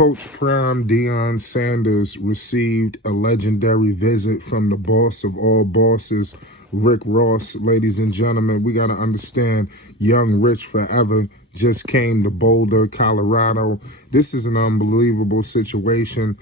Coach Prime Deion Sanders received a legendary visit from the boss of all bosses, Rick Ross. Ladies and gentlemen, we got to understand, young Rich forever just came to Boulder, Colorado. This is an unbelievable situation.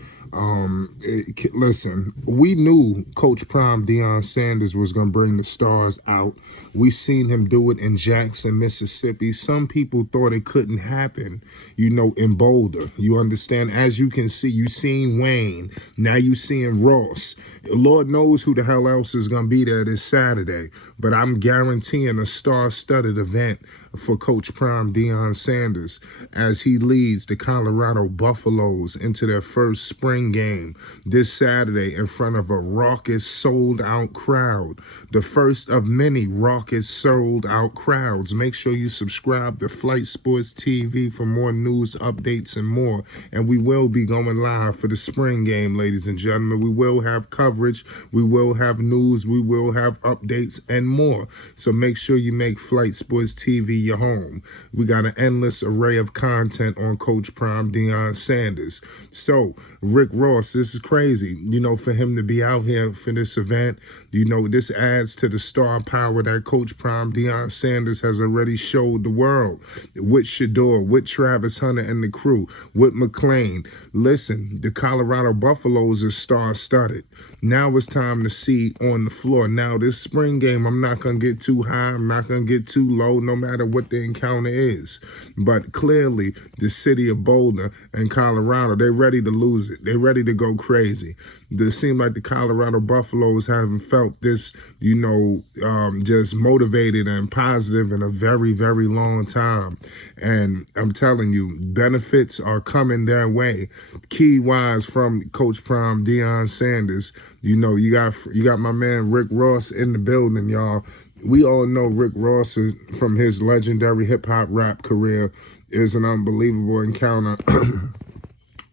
Listen, we knew Coach Prime Deion Sanders was going to bring the stars out. We seen him do it in Jackson, Mississippi. Some people thought it couldn't happen, in Boulder. You understand? As you can see, you seen Wayne. Now you seeing Ross. Lord knows who the hell else is going to be there this Saturday. But I'm guaranteeing a star-studded event for Coach Prime Deion Sanders as he leads the Colorado Buffaloes into their first spring game this Saturday in front of a raucous, sold-out crowd. The first of many raucous, sold-out crowds. Make sure you subscribe to Flight Sports TV for more news, updates, and more. And we will be going live for the spring game, ladies and gentlemen. We will have coverage. We will have news. We will have updates and more. So make sure you make Flight Sports TV your home. We got an endless array of content on Coach Prime Deion Sanders. So, Rick Ross, this is crazy, for him to be out here for this event. This adds to the star power that Coach Prime Deion Sanders has already showed the world. With Shador, with Travis Hunter and the crew, with McClain. Listen, the Colorado Buffaloes is star-studded. Now it's time to see on the floor. Now, this spring game, I'm not going to get too high. I'm not going to get too low, no matter what the encounter is. But clearly, the city of Boulder and Colorado, they're ready to lose it. They're ready to go crazy. It seems like the Colorado Buffaloes haven't felt this, just motivated and positive in a very, very long time. And I'm telling you, benefits are coming their way. Key-wise from Coach Prime Deion Sanders, you got my man Rick Ross in the building, y'all. We all know Rick Ross from his legendary hip-hop rap career is an unbelievable encounter.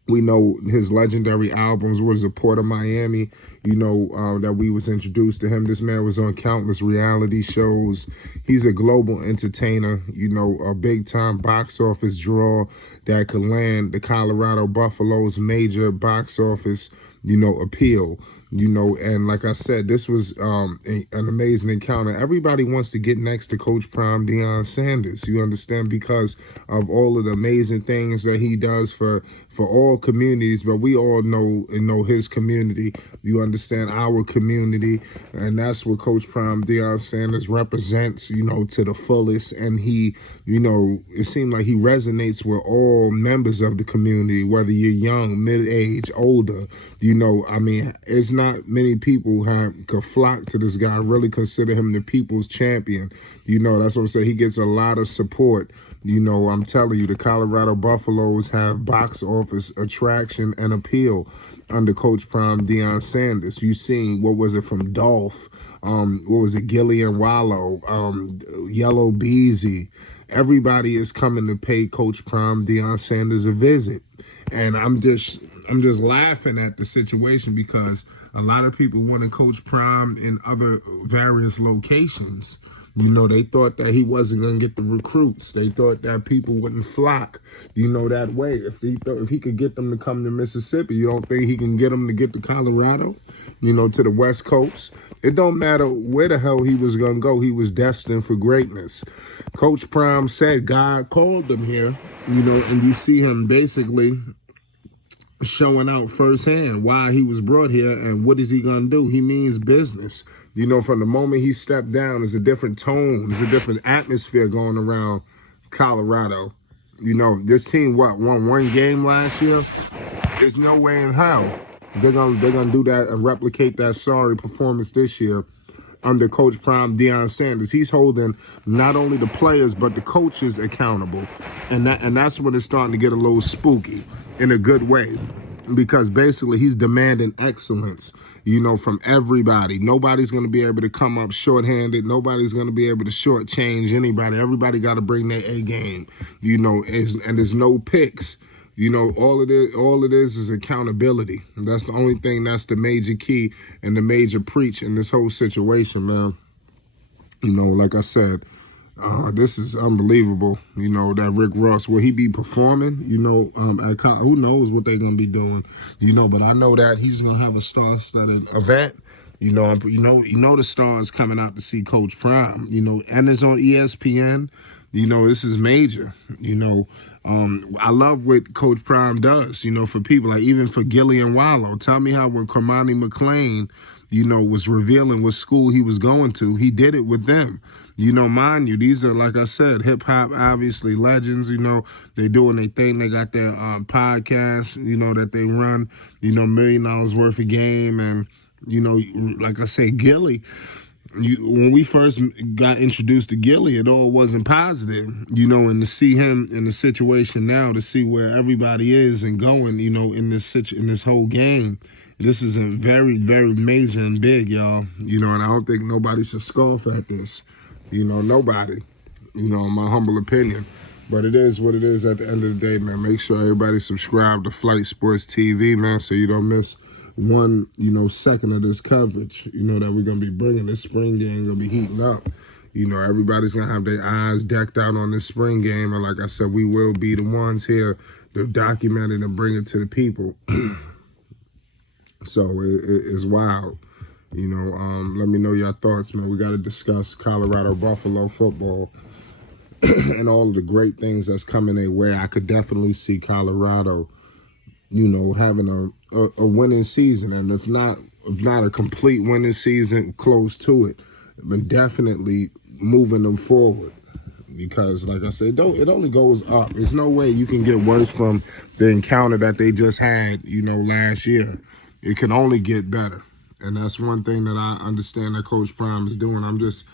We know his legendary albums, what is it, Port of Miami, that we was introduced to him. This man was on countless reality shows. He's a global entertainer, a big-time box office draw that could land the Colorado Buffaloes' major box office, appeal. And like I said, this was an amazing encounter. Everybody wants to get next to Coach Prime Deion Sanders, you understand, because of all of the amazing things that he does for all communities. But we all know his community, you understand, our community, and that's what Coach Prime Deion Sanders represents, to the fullest. And he, it seemed like he resonates with all members of the community, whether you're young, mid-age, older, it's not many people could flock to this guy, really consider him the people's champion. That's what I'm saying. He gets a lot of support. I'm telling you, the Colorado Buffaloes have box office attraction and appeal under Coach Prime Deion Sanders. You seen, what was it, from Dolph, what was it, Gillian Wallow, Yellow Beezy. Everybody is coming to pay Coach Prime Deion Sanders a visit. And I'm just laughing at the situation because a lot of people wanted Coach Prime in other various locations. They thought that he wasn't going to get the recruits. They thought that people wouldn't flock, that way. If he could get them to come to Mississippi, you don't think he can get them to get to Colorado, to the West Coast? It don't matter where the hell he was going to go. He was destined for greatness. Coach Prime said God called him here, and you see him basically showing out firsthand why he was brought here and what is he going to do. He means business. From the moment he stepped down, there's a different tone, there's a different atmosphere going around Colorado. This team, won one game last year? There's no way in hell they're gonna do that and replicate that sorry performance this year under Coach Prime Deion Sanders. He's holding not only the players but the coaches accountable, and that's when it's starting to get a little spooky in a good way, because basically he's demanding excellence, from everybody. Nobody's going to be able to come up shorthanded. Nobody's going to be able to shortchange anybody. Everybody got to bring their A game, and there's no picks. All it is accountability. That's the only thing. That's the major key and the major preach in this whole situation, man. Like I said, This is unbelievable. You know, that Rick Ross, will he be performing? You know, who knows what they're gonna be doing? You know, but I know that he's gonna have a star-studded event. You know, the stars coming out to see Coach Prime. You know, and it's on ESPN. You know, this is major. You know, I love what Coach Prime does. You know, for people like even for Gilly and Wallow. Tell me how when Cormani McClain, you know, was revealing what school he was going to, he did it with them. You know, mind you, these are, like I said, hip-hop, obviously, legends. You know, they doing their thing. They got their podcast, you know, that they run, you know, $1 million worth of game. And, you know, like I said, Gilly, when we first got introduced to Gilly, it all wasn't positive, you know, and to see him in the situation now, to see where everybody is and going, you know, in this whole game, this is a very, very major and big, y'all. You know, and I don't think nobody should scoff at this. You know, nobody. You know, in my humble opinion. But it is what it is at the end of the day, man. Make sure everybody subscribe to Flight Sports TV, man, so you don't miss one, you know, second of this coverage, you know, that we're going to be bringing. This spring game going to be heating up. You know, everybody's going to have their eyes decked out on this spring game. And like I said, we will be the ones here to document it and bring it to the people. So it's wild. You know, let me know your thoughts, man. We got to discuss Colorado Buffalo football and all of the great things that's coming their way. I could definitely see Colorado, you know, having a winning season, and if not a complete winning season, close to it, but definitely moving them forward. Because, like I said, it only goes up. There's no way you can get worse from the encounter that they just had, you know, last year. It can only get better. And that's one thing that I understand that Coach Prime is doing. I'm just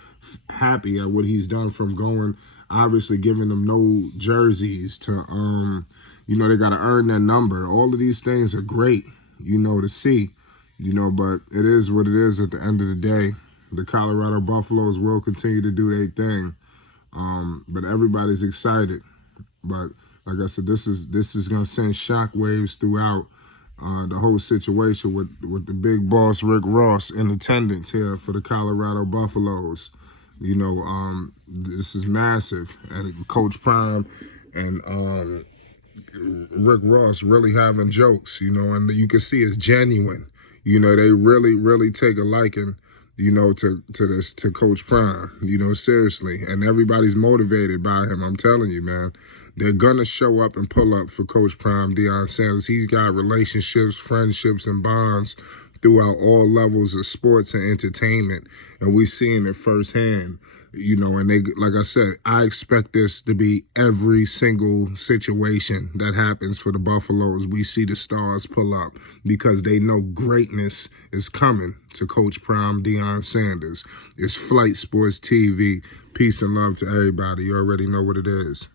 happy at what he's done, from going, obviously giving them no jerseys to, you know, they got to earn their number. All of these things are great, you know, to see, you know, but it is what it is at the end of the day. The Colorado Buffaloes will continue to do their thing. But everybody's excited. But like I said, this is going to send shockwaves throughout the whole situation with the big boss Rick Ross in attendance here for the Colorado Buffaloes. You know, this is massive. And Coach Prime and Rick Ross really having jokes, you know, and you can see it's genuine. You know, they really, really take a liking, you know, to Coach Prime, you know, seriously. And everybody's motivated by him, I'm telling you, man. They're going to show up and pull up for Coach Prime, Deion Sanders. He's got relationships, friendships, and bonds throughout all levels of sports and entertainment. And we're seeing it firsthand, you know, and they, like I said, I expect this to be every single situation that happens for the Buffaloes. We see the stars pull up because they know greatness is coming to Coach Prime, Deion Sanders. It's Flight Sports TV. Peace and love to everybody. You already know what it is.